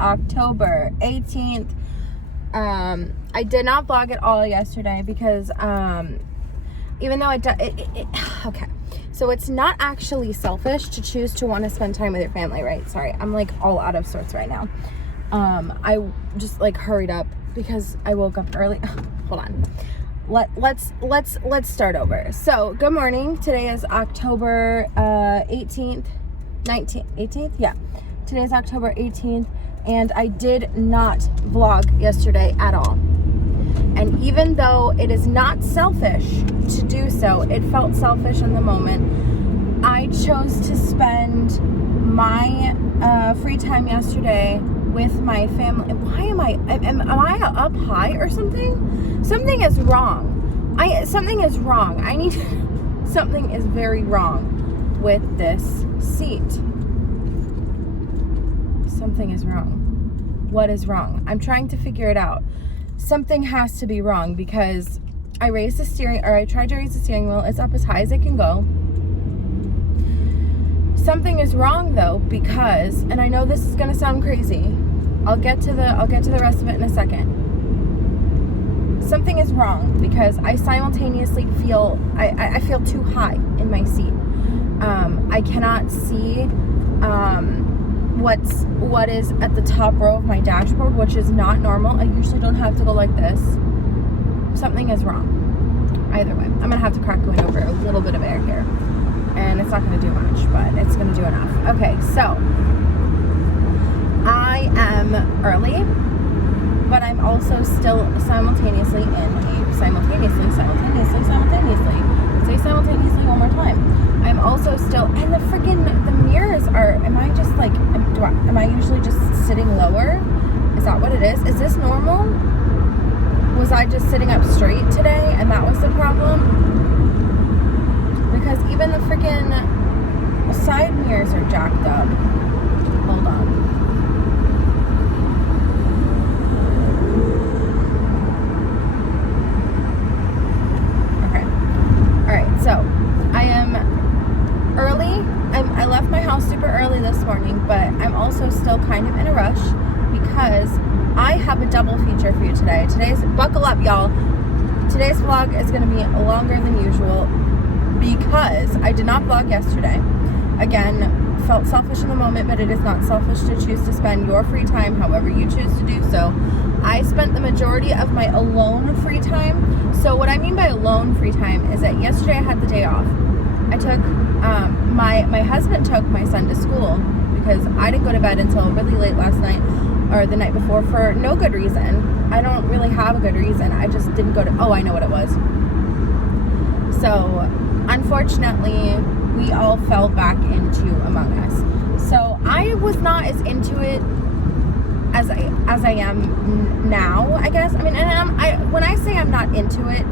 October 18th. I did not vlog at all yesterday because even though okay, so it's not actually selfish to choose to want to spend time with your family, right? Sorry, I'm like all out of sorts right now. I just like hurried up because I woke up early. Hold on. Let's start over. So good morning. Today is October 18th. Yeah, today's October 18th, and I did not vlog yesterday at all. And even though it is not selfish to do so, it felt selfish in the moment. I chose to spend my free time yesterday with my family. Why am I up high or something? Something is wrong. Something is wrong. Something is very wrong with this seat. Something is wrong. What is wrong? I'm trying to figure it out. Something has to be wrong because I tried to raise the steering wheel. It's up as high as it can go. Something is wrong though, because, and I know this is gonna sound crazy. I'll get to the rest of it in a second. Something is wrong because I simultaneously feel I feel too high in my seat. I cannot see what is at the top row of my dashboard, which is not normal. I usually don't have to go like this. Something is wrong. Either way, I'm gonna have to crack going over a little bit of air here, and it's not gonna do much, but it's gonna do enough. Okay, so I am early, but I'm also still simultaneously say simultaneously one more time. I'm also still, and the mirrors are, am I usually just sitting lower? Is that what it is? Is this normal? Was I just sitting up straight today and that was the problem? Because even the freaking side mirrors are jacked up. Hold on. So, I am early. I left my house super early this morning, but I'm also still kind of in a rush because I have a double feature for you today. Buckle up, y'all. Today's vlog is going to be longer than usual because I did not vlog yesterday. Again, felt selfish in the moment, but it is not selfish to choose to spend your free time however you choose to do so. I spent the majority of my alone free time. So what I mean by alone free time is that yesterday I had the day off. I took, my husband took my son to school because I didn't go to bed until really late last night or the night before for no good reason. I don't really have a good reason. I just didn't go to, I know what it was. So unfortunately, we all fell back into Among Us. So I was not as into it as I am now, I guess. I mean, when I say I'm not into it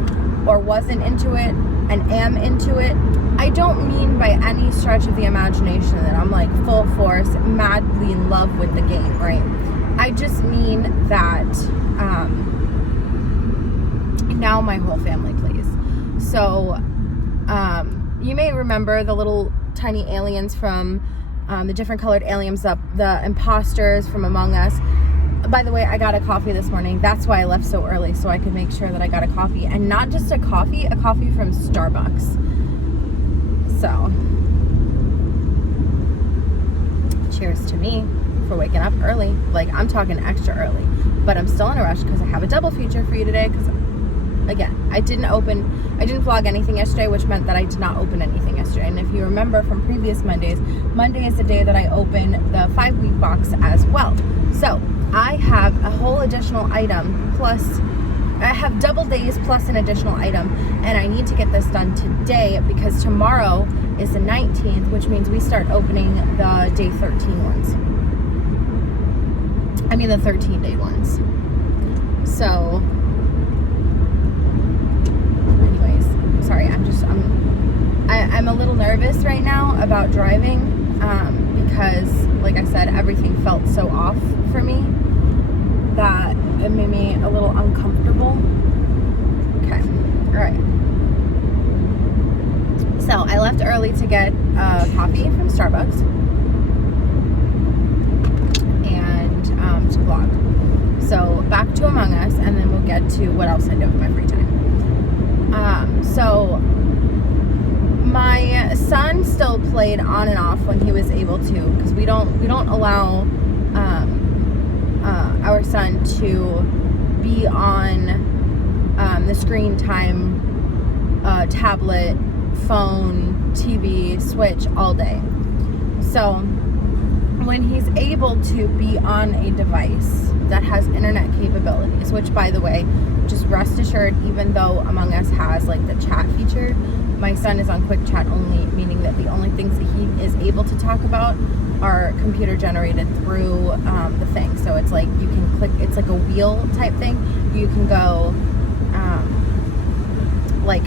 or wasn't into it and am into it, I don't mean by any stretch of the imagination that I'm like full force, madly in love with the game, right? I just mean that now my whole family plays. So you may remember the little tiny aliens from the different colored aliens, the imposters from Among Us. By the way, I got a coffee this morning. That's why I left so early, so I could make sure that I got a coffee. And not just a coffee from Starbucks. So, cheers to me for waking up early. Like, I'm talking extra early. But I'm still in a rush because I have a double feature for you today. Because, again, I didn't vlog anything yesterday, which meant that I did not open anything yesterday. And if you remember from previous Mondays, Monday is the day that I open the 5-week box as well. So, I have a whole additional item plus, I have double days plus an additional item, and I need to get this done today because tomorrow is the 19th, which means we start opening the day 13 ones. I mean the 13-day ones. So, anyways, sorry, I'm a little nervous right now about driving because, like I said, everything felt so off for me that it made me a little uncomfortable. Okay, all right. So I left early to get coffee from Starbucks, and to Among Us, and then we'll get to what else I do with my free time. So my son still played on and off when he was able to, because we don't allow our son to be on the screen time, tablet, phone, TV, Switch all day. So when he's able to be on a device that has internet capabilities, which, by the way, just rest assured, even though Among Us has like the chat feature, my son is on quick chat only, meaning that the only things that he is able to talk about are computer generated through the thing. So it's like you can click, it's like a wheel type thing. You can go like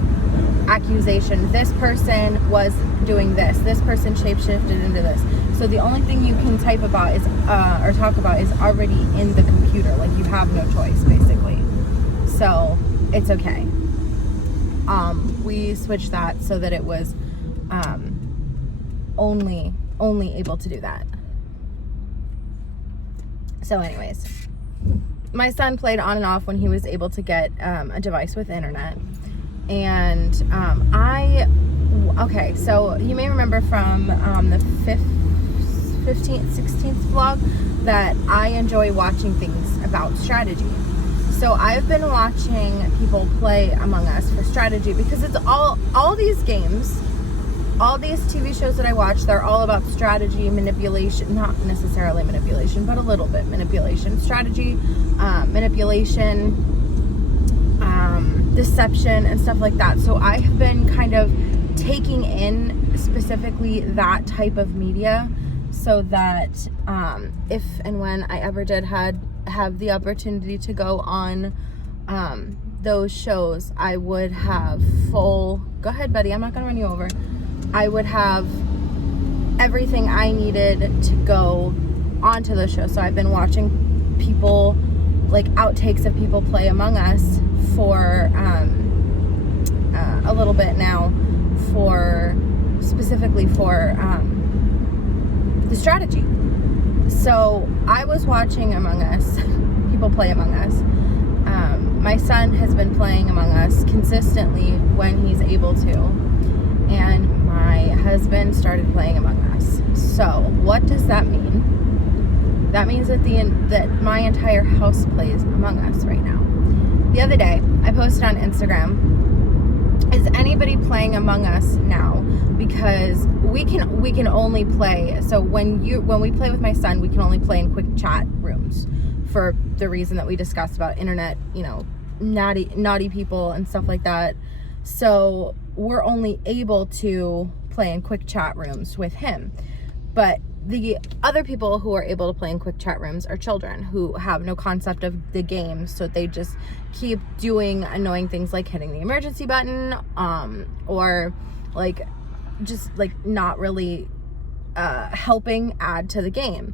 accusation, this person was doing this person shapeshifted into this. So the only thing you can type about is or talk about is already in the computer. Like, you have no choice, basically. So it's okay. We switched that so that it was only able to do that. So anyways, my son played on and off when he was able to get a device with internet. And okay, so you may remember from the 15th, 16th vlog that I enjoy watching things about strategy. So I've been watching people play Among Us for strategy, because it's all these games, all these TV shows that I watch, they're all about strategy, manipulation, not necessarily manipulation, but a little bit manipulation, strategy, manipulation, deception, and stuff like that. So I have been kind of taking in specifically that type of media, so that if and when I ever did have the opportunity to go on those shows, I would have full, go ahead buddy, I'm not gonna run you over, I would have everything I needed to go onto the show. So I've been watching people, like outtakes of people play Among Us for a little bit now, for specifically for the strategy. So I was watching Among Us, people play Among Us. My son has been playing Among Us consistently when he's able to, and my husband started playing Among Us. So what does that mean? That means that that my entire house plays Among Us right now. The other day, I posted on Instagram, is anybody playing Among Us now? Because we can only play, so when we play with my son, we can only play in quick chat rooms, for the reason that we discussed about internet, naughty people and stuff like that. So we're only able to play in quick chat rooms with him. But the other people who are able to play in quick chat rooms are children who have no concept of the game, so they just keep doing annoying things like hitting the emergency button, or like just like not really helping add to the game.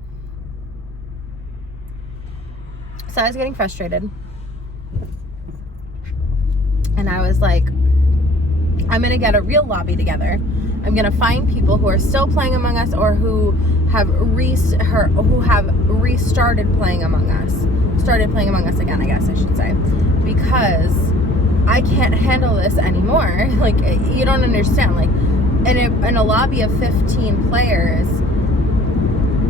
So I was getting frustrated, and I was like, I'm gonna get a real lobby together. I'm gonna find people who are still playing Among Us, or who have restarted playing Among Us, started playing Among Us again, I guess I should say, because I can't handle this anymore. Like, you don't understand. Like, in a lobby of 15 players,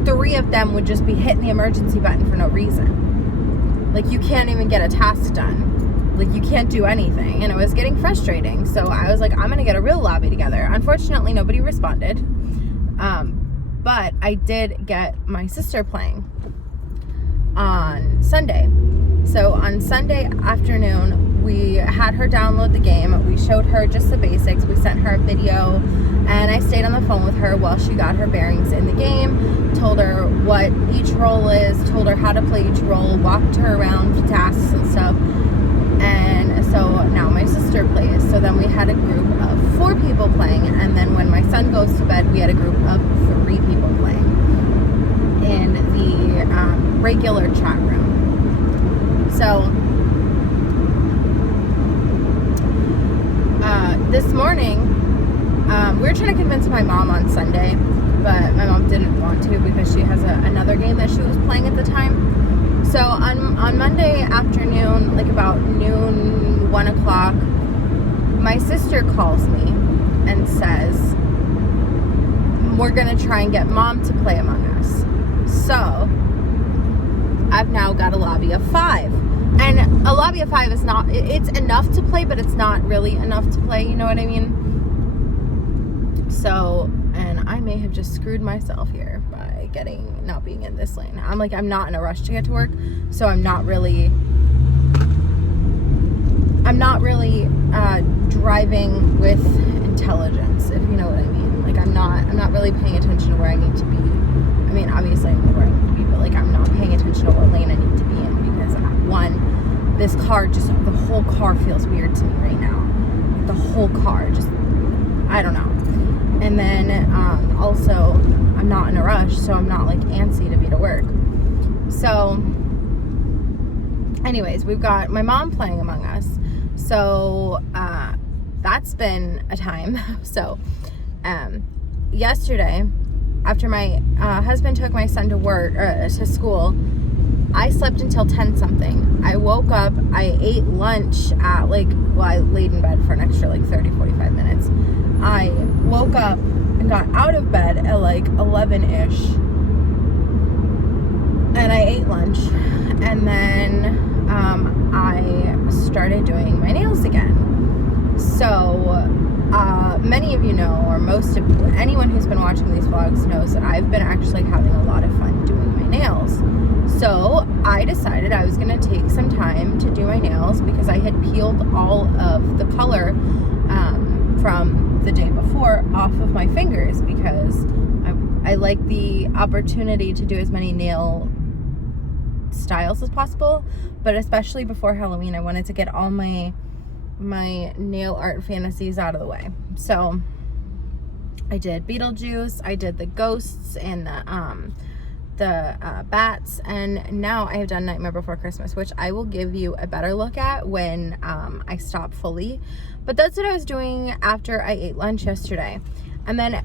3 of them would just be hitting the emergency button for no reason. Like, you can't even get a task done. Like, you can't do anything, and it was getting frustrating. So I was like, I'm gonna get a real lobby together. Unfortunately, nobody responded, but I did get my sister playing on Sunday. So on Sunday afternoon, we had her download the game. We showed her just the basics. We sent her a video, and I stayed on the phone with her while she got her bearings in the game, told her what each role is, told her how to play each role, walked her around tasks and stuff. And so now my sister plays. So then we had a group of 4 people playing, and then when my son goes to bed, we had a group of 3 people playing in the regular chat room. So this morning, we were trying to convince my mom on Sunday, but my mom didn't want to because she has another game that she was playing at the time. So on Monday afternoon, like about noon, 1 o'clock, my sister calls me and says, we're going to try and get Mom to play Among Us. So I've now got a lobby of 5. And a lobby of 5 is not, it's enough to play, but it's not really enough to play, you know what I mean? So, and I may have just screwed myself here by not being in this lane. I'm not in a rush to get to work, so I'm not really driving with intelligence, if you know what I mean. Like, I'm not really paying attention to where I need to be. I mean, obviously I know where I need to be, but like, I'm not paying attention to what lane I need to be in, because one, this car the whole car feels weird to me right now. The whole car just, I don't know. And then also, I'm not in a rush, so I'm not like antsy to be to work. So anyways, we've got my mom playing Among Us. So that's been a time. So yesterday, after my husband took my son to work, to school, I slept until 10 something. I woke up, I ate lunch at I laid in bed for an extra 30-45 minutes. I woke up and got out of bed at 11-ish, and I ate lunch, and then I started doing my nails again. So many of you know, or anyone who's been watching these vlogs knows that I've been actually having a lot of fun doing my nails. So I decided I was going to take some time to do my nails, because I had peeled all of the color from the day before off of my fingers, because I like the opportunity to do as many nail styles as possible, but especially before Halloween, I wanted to get all my nail art fantasies out of the way. So I did Beetlejuice, I did the ghosts and the bats, and now I have done Nightmare Before Christmas, which I will give you a better look at when I stop fully. But that's what I was doing after I ate lunch yesterday. And then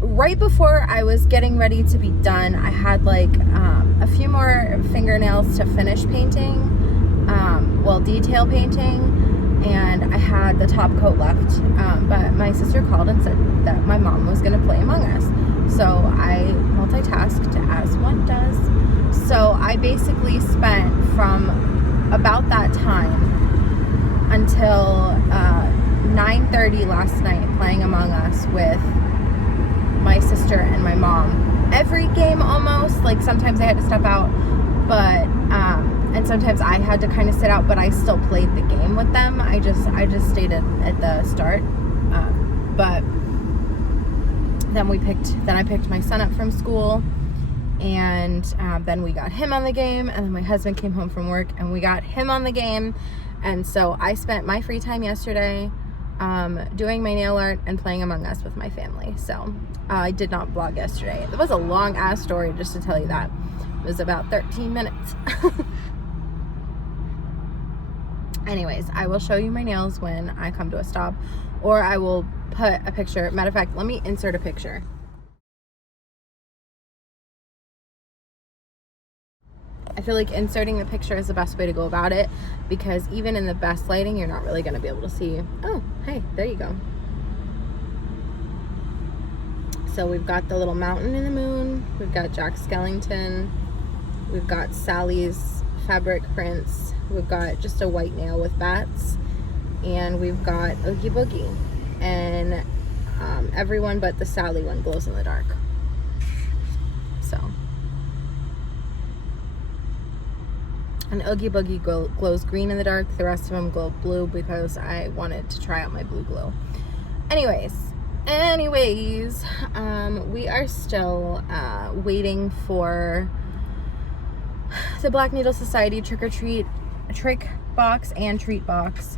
right before I was getting ready to be done, I had a few more fingernails to finish painting, detail painting, and I had the top coat left. But my sister called and said that my mom was gonna play Among Us. So I multitasked, as one does. So I basically spent from about that time until 9:30 last night playing Among Us with my sister and my mom. Every game almost, sometimes I had to step out, but and sometimes I had to kind of sit out, but I still played the game with them. I just stayed at the start, but then I picked my son up from school, and then we got him on the game, and then my husband came home from work and we got him on the game. And so I spent my free time yesterday doing my nail art and playing Among Us with my family. So I did not vlog yesterday. It was a long ass story, just to tell you that. It was about 13 minutes. Anyways, I will show you my nails when I come to a stop, or I will put a picture. Matter of fact, let me insert a picture. I feel like inserting the picture is the best way to go about it, because even in the best lighting, you're not really going to be able to see. Oh, hey, there you go. So we've got the little mountain in the moon. We've got Jack Skellington. We've got Sally's fabric prints. We've got just a white nail with bats. And we've got Oogie Boogie. And everyone but the Sally one glows in the dark. So. And Oogie Boogie glows green in the dark. The rest of them glow blue, because I wanted to try out my blue glow. Anyways, we are still waiting for the Black Needle Society trick box and treat box,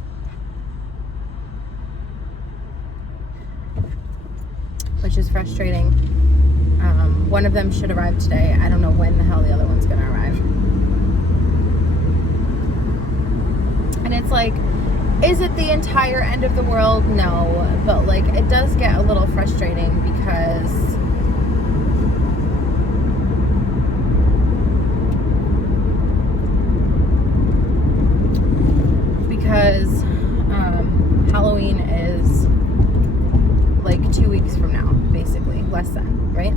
which is frustrating. One of them should arrive today. I don't know when the hell the other one's gonna arrive. And it's is it the entire end of the world? No, but it does get a little frustrating, because basically. Less than, right?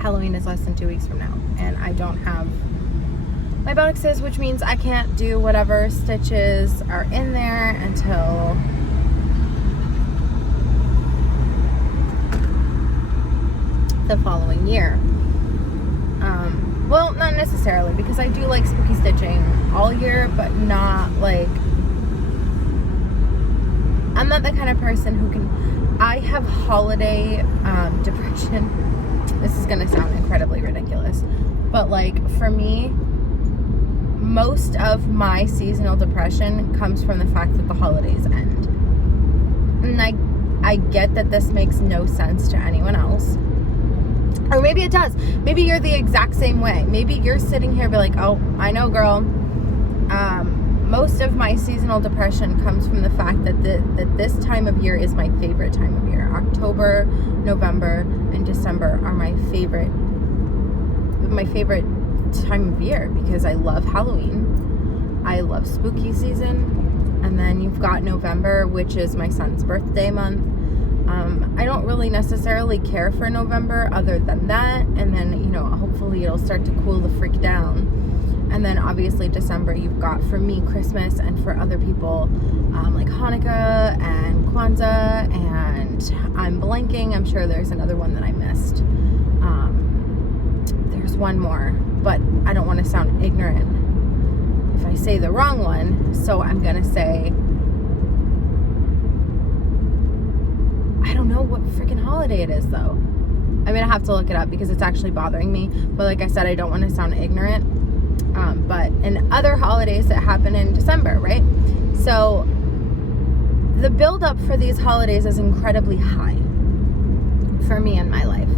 Halloween is less than 2 weeks from now, and I don't have my boxes, which means I can't do whatever stitches are in there until the following year. Well, not necessarily, because I do like spooky stitching all year, but not like, I'm not the kind of person who can, I have holiday depression. This is gonna sound incredibly ridiculous, but like for me, most of my seasonal depression comes from the fact that the holidays end. And I get that this makes no sense to anyone else. Or maybe it does. Maybe you're the exact same way. Maybe you're sitting here and be like, oh, I know, girl. Most of my seasonal depression comes from the fact that that this time of year is my favorite time of year. October, November, and December are my favorite time of year because I love Halloween. I love spooky season. And then you've got November, which is my son's birthday month. I don't really necessarily care for November other than that. And then, you know, hopefully it'll start to cool the freak down. And then obviously December, you've got for me Christmas, and for other people like Hanukkah and Kwanzaa, and I'm blanking. I'm sure there's another one that I missed. There's one more, but I don't want to sound ignorant if I say the wrong one. So I'm going to say, I don't know what freaking holiday it is though. I'm going to have to look it up because it's actually bothering me. But like I said, I don't want to sound ignorant. But in other holidays that happen in December, right? So the build-up for these holidays is incredibly high for me in my life.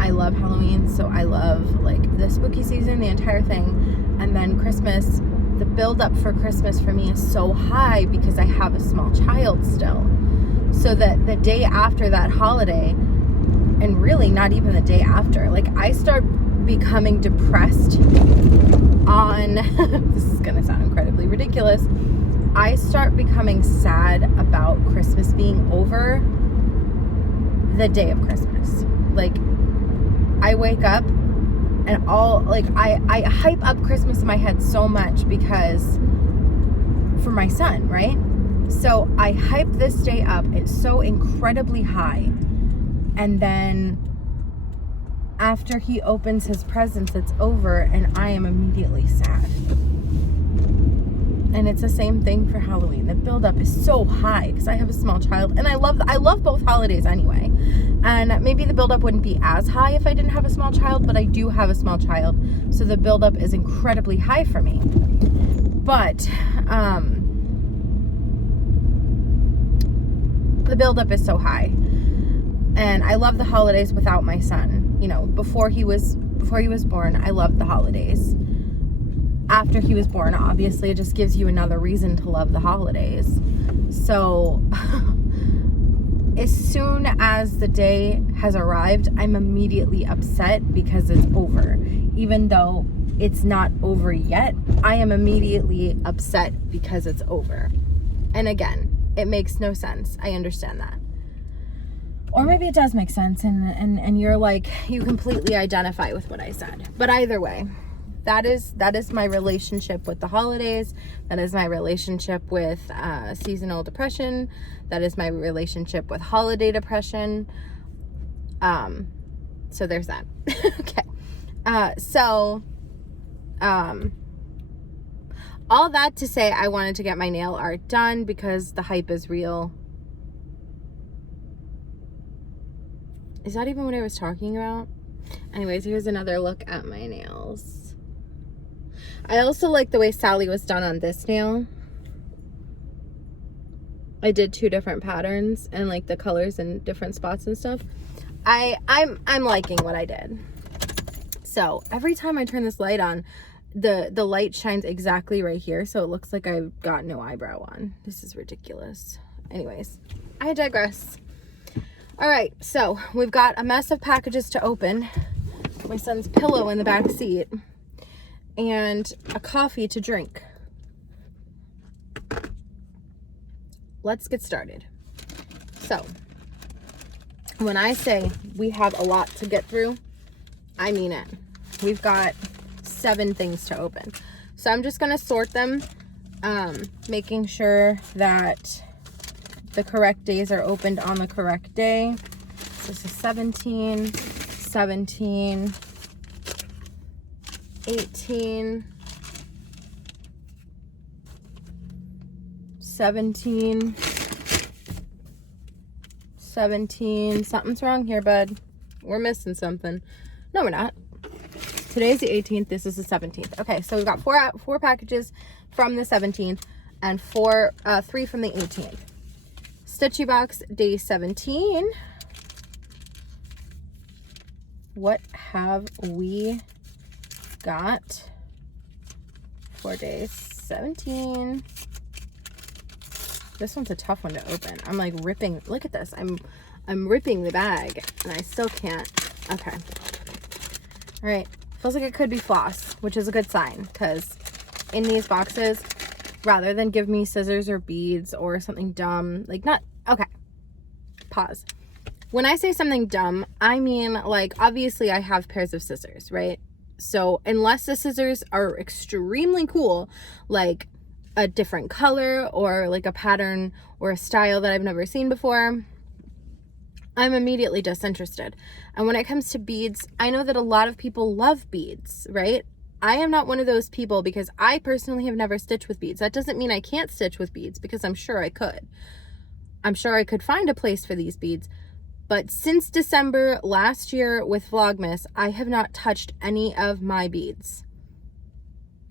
I love Halloween, so I love like the spooky season, the entire thing. And then Christmas, the build-up for Christmas for me is so high because I have a small child still. So that the day after that holiday, and really not even the day after, like I start becoming depressed on, this is gonna sound incredibly ridiculous, I start becoming sad about Christmas being over the day of Christmas. Like I wake up and all, like I hype up Christmas in my head so much because for my son, right? So I hype this day up, it's so incredibly high, and then after he opens his presents, it's over, and I am immediately sad. And it's the same thing for Halloween. The buildup is so high because I have a small child, and I love both holidays anyway. And maybe the buildup wouldn't be as high if I didn't have a small child, but I do have a small child, so the buildup is incredibly high for me. But the buildup is so high, and I love the holidays without my son. You know, before he was born, I loved the holidays. After he was born, obviously, it just gives you another reason to love the holidays. So as soon as the day has arrived, I'm immediately upset because it's over. Even though it's not over yet, I am immediately upset because it's over. And again, it makes no sense. I understand that. Or maybe it does make sense, and you're like, you completely identify with what I said. But either way, that is my relationship with the holidays. That is my relationship with seasonal depression. That is my relationship with holiday depression. So there's that. Okay. All that to say, I wanted to get my nail art done because the hype is real. Is that even what I was talking about? Anyways, here's another look at my nails. I also like the way Sally was done on this nail. I did 2 different patterns and like the colors in different spots and stuff. I'm liking what I did. So every time I turn this light on, the light shines exactly right here, so it looks like I've got no eyebrow on. This is ridiculous. Anyways, I digress. All right, so we've got a mess of packages to open, my son's pillow in the back seat, and a coffee to drink. let's get started. So when I say we have a lot to get through, I mean it. We've got 7 things to open. So I'm just going to sort them, making sure that the correct days are opened on the correct day. So this is 17, 17, 18, 17, 17. Something's wrong here, bud. We're missing something. No, we're not. Today's the 18th. This is the 17th. Okay, so we've got four packages from the 17th and 3 from the 18th. Stitchy box, day 17. What have we got for day 17? This one's a tough one to open. I'm like ripping. Look at this. I'm ripping the bag and I still can't. Okay. All right. Feels like it could be floss, which is a good sign, because in these boxes, rather than give me scissors or beads or something dumb, like not, okay, pause. When I say something dumb, I mean, like, obviously I have pairs of scissors, right? So unless the scissors are extremely cool, like a different color or like a pattern or a style that I've never seen before, I'm immediately disinterested. And when it comes to beads, I know that a lot of people love beads, right? I am not one of those people, because I personally have never stitched with beads. That doesn't mean I can't stitch with beads, because I'm sure I could. I'm sure I could find a place for these beads. But since December last year with Vlogmas, I have not touched any of my beads.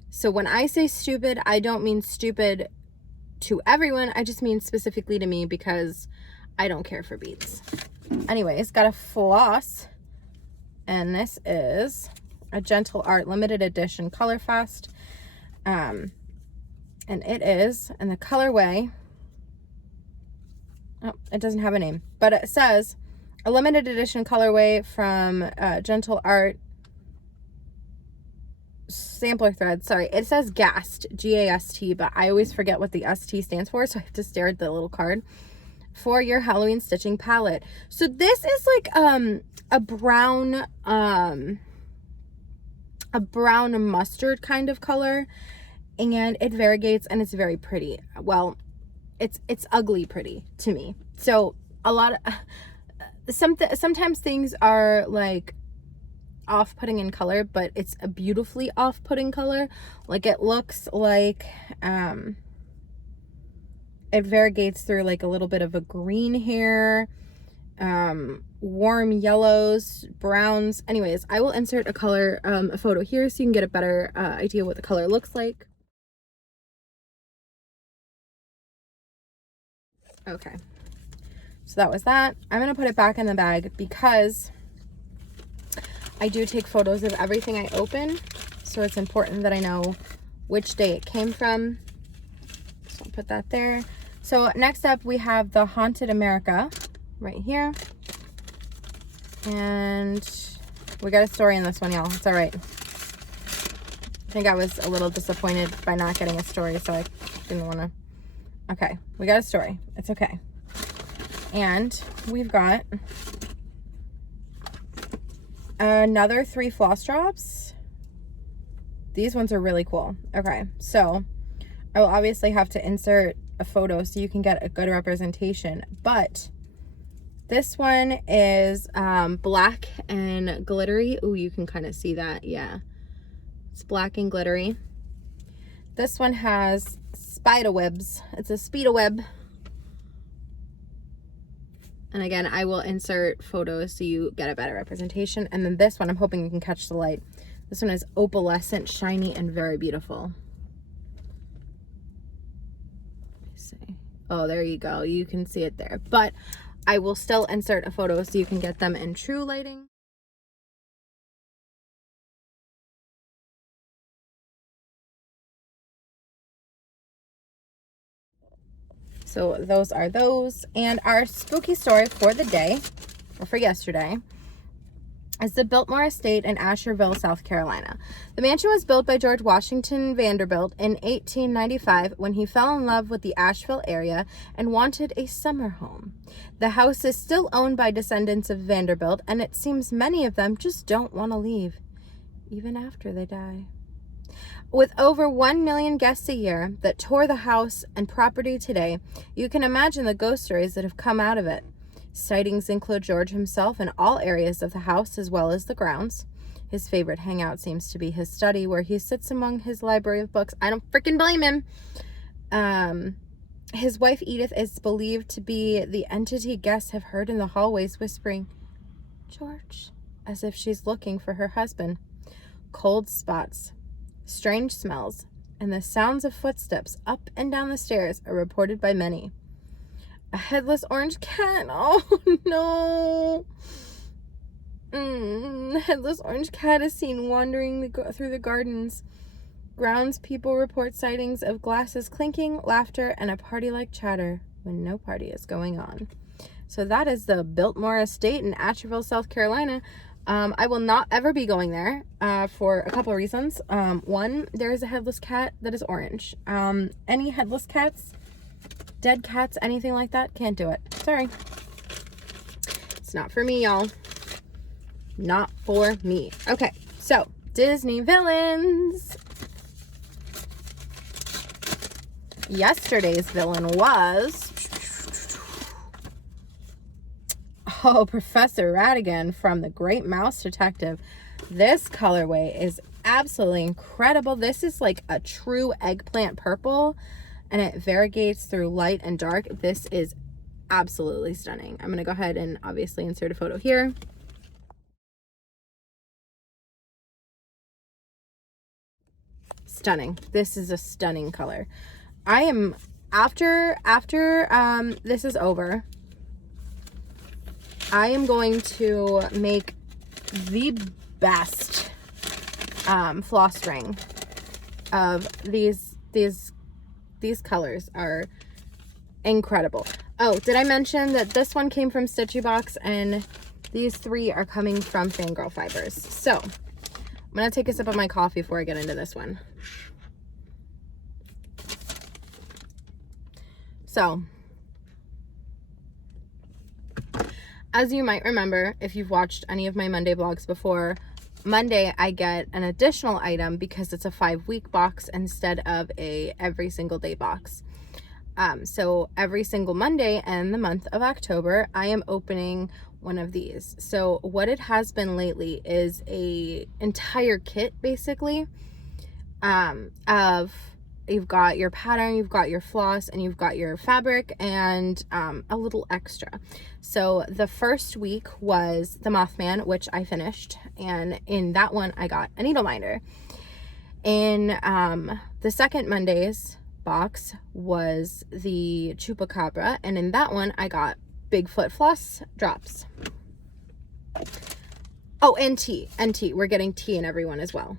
So when I say stupid, I don't mean stupid to everyone. I just mean specifically to me, because I don't care for beads. Anyways, got a floss, and this is a Gentle Art limited edition Color Fast, and it is in the colorway, oh, it doesn't have a name, but it says a limited edition colorway from Gentle Art sampler thread. Sorry, it says GAST, G-A-S-T, but I always forget what the S-T stands for, so I have to stare at the little card. For your Halloween stitching palette. So this is like a brown mustard kind of color, and it variegates and it's very pretty. Well, it's ugly pretty to me. So a lot of sometimes things are like off-putting in color, but it's a beautifully off-putting color. Like it looks like it variegates through like a little bit of a green here, warm yellows, browns. Anyways, I will insert a photo here so you can get a better idea what the color looks like. Okay, so that was that. I'm gonna put it back in the bag because I do take photos of everything I open, so it's important that I know which day it came from. So I'll put that there. So next up we have the Haunted America right here. And we got a story in this one, y'all. It's all right. I think I was a little disappointed by not getting a story, so I didn't want to. Okay, we got a story. It's okay. And we've got another 3 floss drops. These ones are really cool. Okay, so I will obviously have to insert a photo so you can get a good representation, but this one is black and glittery. Ooh, you can kind of see that. Yeah, it's black and glittery. This one has spider webs. It's a spider web. And again, I will insert photos so you get a better representation. And then this one, I'm hoping you can catch the light. This one is opalescent, shiny, and very beautiful. Oh, there you go. You can see it there. But I will still insert a photo so you can get them in true lighting. So those are those. And our spooky story for the day, or for yesterday, is the Biltmore Estate in Asherville, South Carolina. The mansion was built by George Washington Vanderbilt in 1895 when he fell in love with the Asheville area and wanted a summer home. The house is still owned by descendants of Vanderbilt, and it seems many of them just don't want to leave, even after they die. With over 1 million guests a year that tour the house and property today, you can imagine the ghost stories that have come out of it. Sightings include George himself in all areas of the house as well as the grounds. His favorite hangout seems to be his study, where he sits among his library of books. I don't freaking blame him. His wife Edith is believed to be the entity guests have heard in the hallways whispering, "George," as if she's looking for her husband. Cold spots, strange smells, and the sounds of footsteps up and down the stairs are reported by many. A headless orange cat. Oh no. The headless orange cat is seen wandering through the gardens. Grounds people report sightings of glasses clinking, laughter, and a party-like chatter when no party is going on. So that is the Biltmore Estate in Asherville, South Carolina. I will not ever be going there for a couple of reasons. One, there is a headless cat that is orange. Any headless cats, dead cats, anything like that, can't do it. Sorry. It's not for me, y'all. Not for me. Okay, so Disney villains. Yesterday's villain was... Professor Ratigan from The Great Mouse Detective. This colorway is absolutely incredible. This is like a true eggplant purple, and it variegates through light and dark. This is absolutely stunning. I'm going to go ahead and obviously insert a photo here. Stunning. This is a stunning color. I am, after this is over, I am going to make the best floss string of these colors. Are incredible. Oh, did I mention that this one came from Stitchy Box and these three are coming from Fangirl Fibers? So I'm gonna take a sip of my coffee before I get into this one. So, as you might remember, if you've watched any of my Monday vlogs before, Monday I get an additional item because it's a 5-week box instead of a every single day box. So every single Monday in the month of October, I am opening one of these. So what it has been lately is a entire kit, basically, of you've got your pattern, you've got your floss, and you've got your fabric, and a little extra. So the first week was the Mothman, which I finished, and in that one I got a needle minder. In the second Monday's box was the Chupacabra, and in that one I got Bigfoot floss drops. Oh, and tea. We're getting tea in everyone as well.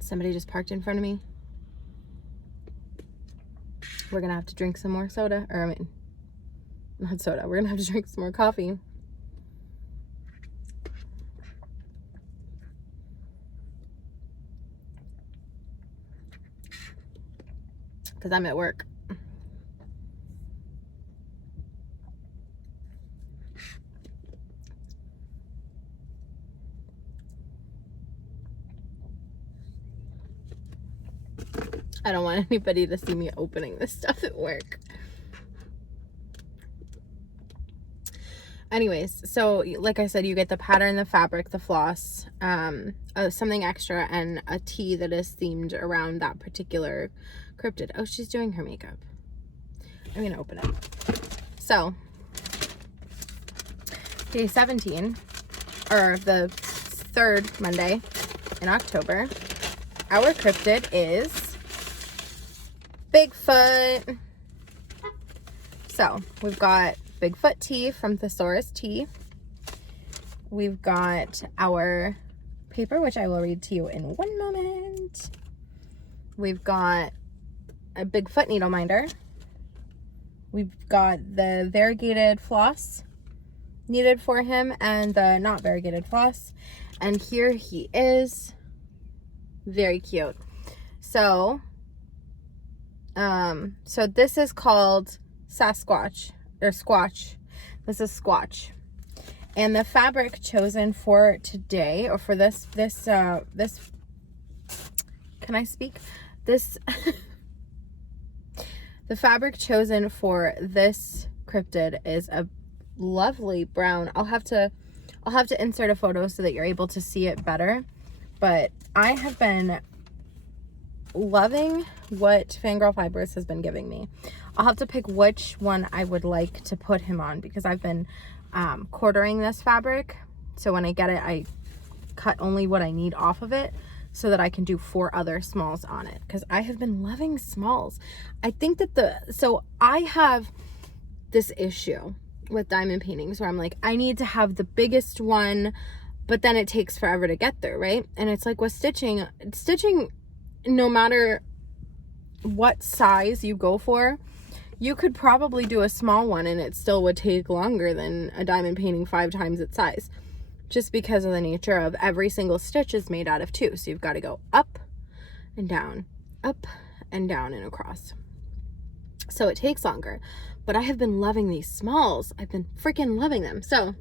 Somebody just parked in front of me. We're gonna have to drink some more soda, or I mean, not soda. We're gonna have to drink some more coffee. Because I'm at work. I don't want anybody to see me opening this stuff at work. Anyways, so like I said, you get the pattern, the fabric, the floss, something extra, and a tea that is themed around that particular cryptid. Oh, she's doing her makeup. I'm gonna open it. So, day 17, or the third Monday in October, our cryptid is Bigfoot. So we've got Bigfoot tea from Thesaurus Tea. We've got our paper, which I will read to you in one moment. We've got a Bigfoot needle minder. We've got the variegated floss needed for him and the not variegated floss. And here he is. Very cute. So, so this is called Sasquatch or Squatch. This is Squatch. And the fabric chosen for today, or for this, can I speak? This, the fabric chosen for this cryptid is a lovely brown. I'll have to insert a photo so that you're able to see it better. But I have been loving what Fangirl Fibers has been giving me. I'll have to pick which one I would like to put him on, because I've been quartering this fabric. So when I get it, I cut only what I need off of it so that I can do 4 other smalls on it, because I have been loving smalls. I think that so I have this issue with diamond paintings where I'm like, I need to have the biggest one, but then it takes forever to get there, right? And it's like with stitching, no matter what size you go for, you could probably do a small one and it still would take longer than a diamond painting 5 times its size, just because of the nature of every single stitch is made out of 2. So you've got to go up and down and across. So it takes longer. But I have been loving these smalls. I've been freaking loving them. So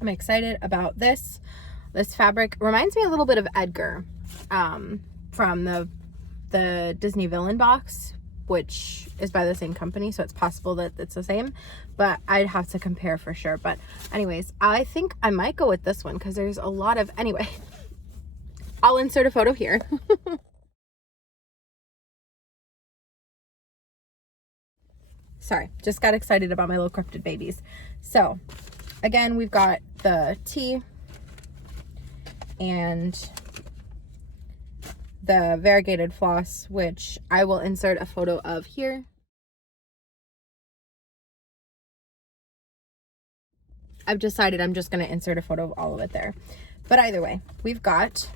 I'm excited about this. This fabric reminds me a little bit of Edgar from the Disney Villain box, which is by the same company. So it's possible that it's the same, but I'd have to compare for sure. But anyways, I think I might go with this one because there's a lot of, anyway, I'll insert a photo here. Sorry, just got excited about my little cryptid babies. So again, we've got the T and the variegated floss, which I will insert a photo of here. I've decided I'm just going to insert a photo of all of it there. But either way, we've got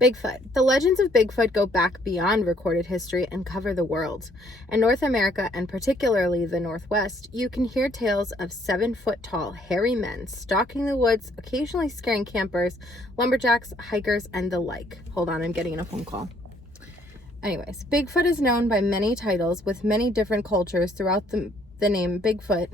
Bigfoot. The legends of Bigfoot go back beyond recorded history and cover the world. In North America, and particularly the Northwest, you can hear tales of 7-foot-tall, hairy men stalking the woods, occasionally scaring campers, lumberjacks, hikers, and the like. Hold on, I'm getting a phone call. Anyways, Bigfoot is known by many titles with many different cultures throughout the name Bigfoot.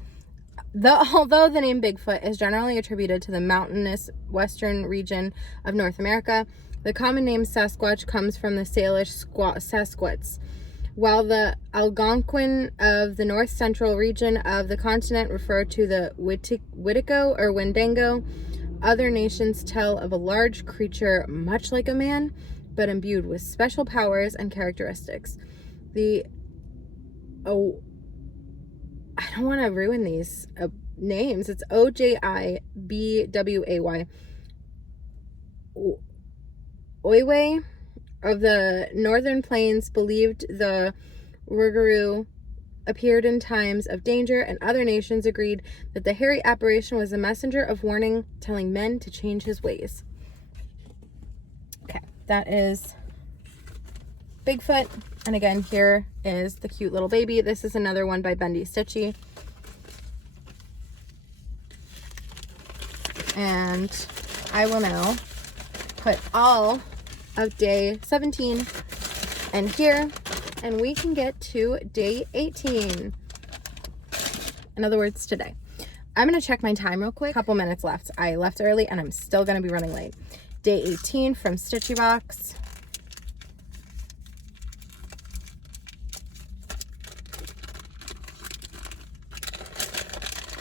Although the name Bigfoot is generally attributed to the mountainous western region of North America, the common name Sasquatch comes from the Salish Sasquatch, while the Algonquin of the north central region of the continent refer to the Witico or Wendigo. Other nations tell of a large creature much like a man, but imbued with special powers and characteristics. I don't want to ruin these names. It's Ojibway. Oiwe of the northern plains believed the Rougarou appeared in times of danger, and other nations agreed that the hairy apparition was a messenger of warning, telling men to change his ways. Okay, that is Bigfoot. And again, here is the cute little baby. This is another one by Bendy Stitchy. And I will now put all of day 17 and here, and we can get to day 18. In other words, today. I'm going to check my time real quick. A couple minutes left. I left early and I'm still going to be running late. Day 18 from Stitchy Box.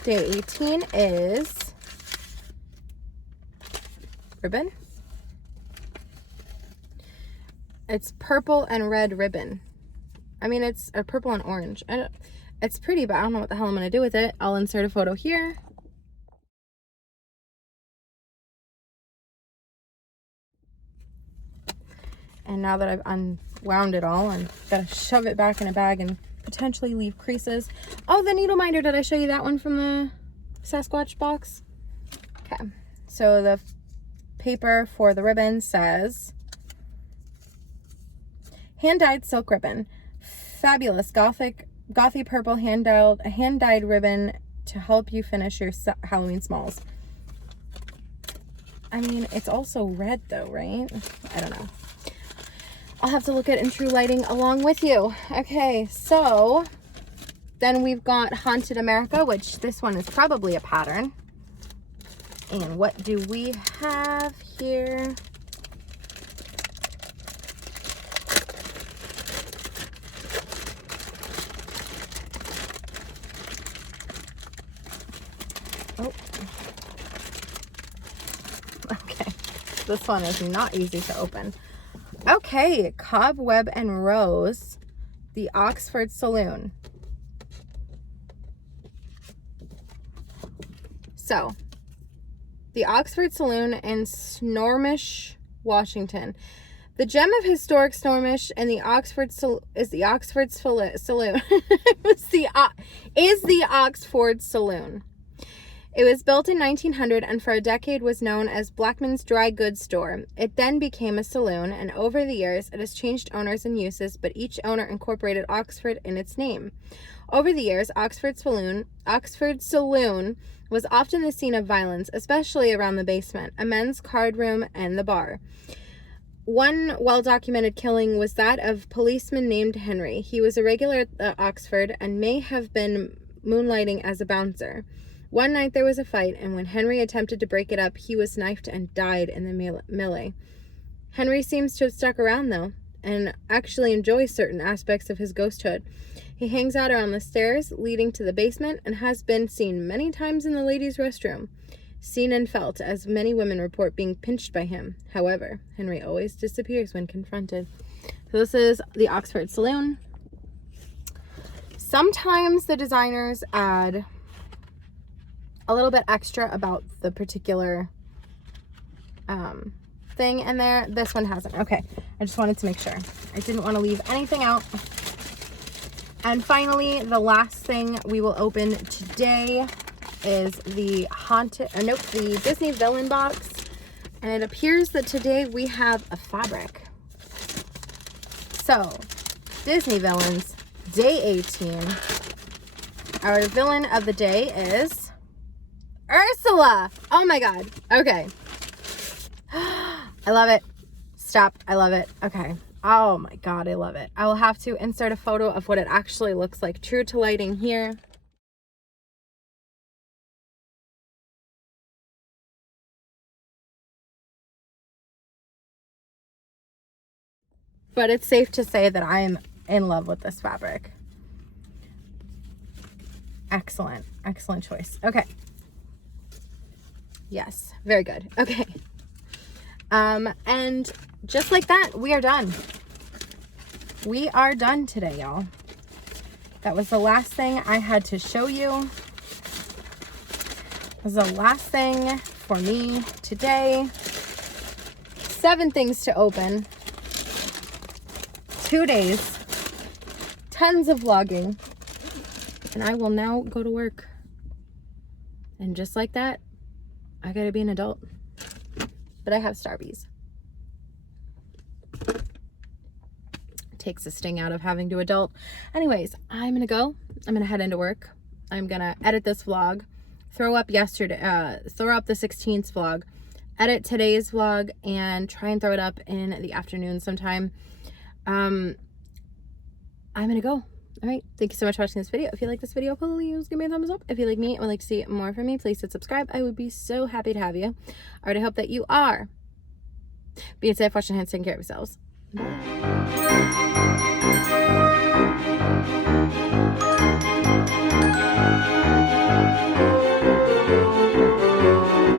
Day 18 is ribbon. It's purple and red ribbon. I mean, it's a purple and orange. It's pretty, but I don't know what the hell I'm going to do with it. I'll insert a photo here. And now that I've unwound it all, I'm going to shove it back in a bag and potentially leave creases. Oh, the needle minder. Did I show you that one from the Sasquatch box? Okay. So the paper for the ribbon says, hand-dyed silk ribbon, fabulous gothic gothy purple hand-dyed ribbon to help you finish your Halloween smalls. I mean, it's also red though, right? I don't know. I'll have to look at it in true lighting along with you. Okay, so then we've got Haunted America, which this one is probably a pattern. And what do we have here? Oh. Okay, this one is not easy to open. Okay, Cobweb and Rose, the Oxford Saloon. So, the Oxford Saloon in Snormish, Washington. The gem of historic Snormish and the Oxford is the Oxford Saloon. is the Oxford Saloon. It was built in 1900 and for a decade was known as Blackman's Dry Goods Store. It then became a saloon, and over the years it has changed owners and uses, but each owner incorporated Oxford in its name. Over the years, Oxford Saloon was often the scene of violence, especially around the basement, a men's card room, and the bar. One well-documented killing was that of a policeman named Henry. He was a regular at Oxford and may have been moonlighting as a bouncer. One night there was a fight, and when Henry attempted to break it up, he was knifed and died in the melee. Henry seems to have stuck around, though, and actually enjoys certain aspects of his ghosthood. He hangs out around the stairs leading to the basement and has been seen many times in the ladies' restroom. Seen and felt, as many women report being pinched by him. However, Henry always disappears when confronted. So this is the Oxford Saloon. Sometimes the designers add a little bit extra about the particular thing in there. This one hasn't. Okay, I just wanted to make sure. I didn't want to leave anything out. And finally, the last thing we will open today is the the Disney Villain box. And it appears that today we have a fabric. So, Disney Villains, day 18. Our villain of the day is Ursula. Oh my god. Okay. I love it. Stop. I love it. Okay. Oh my god, I love it. I will have to insert a photo of what it actually looks like, true to lighting here. But it's safe to say that I am in love with this fabric. Excellent. Excellent choice. Okay. Yes, very good. Okay. And just like that, we are done. We are done today, y'all. That was the last thing I had to show you. It was the last thing for me today. 7 things to open. 2 days. Tons of vlogging. And I will now go to work. And just like that, I gotta be an adult. But I have starbies. Takes the sting out of having to adult. Anyways, I'm gonna go. I'm gonna head into work. I'm gonna edit this vlog, throw up the 16th vlog, edit today's vlog, and try and throw it up in the afternoon sometime. I'm gonna go. All right, thank you so much for watching this video. If you like this video, please give me a thumbs up. If you like me and would like to see more from me, please hit subscribe. I would be so happy to have you. I already hope that you are being safe, wash your hands, taking care of yourselves. Bye.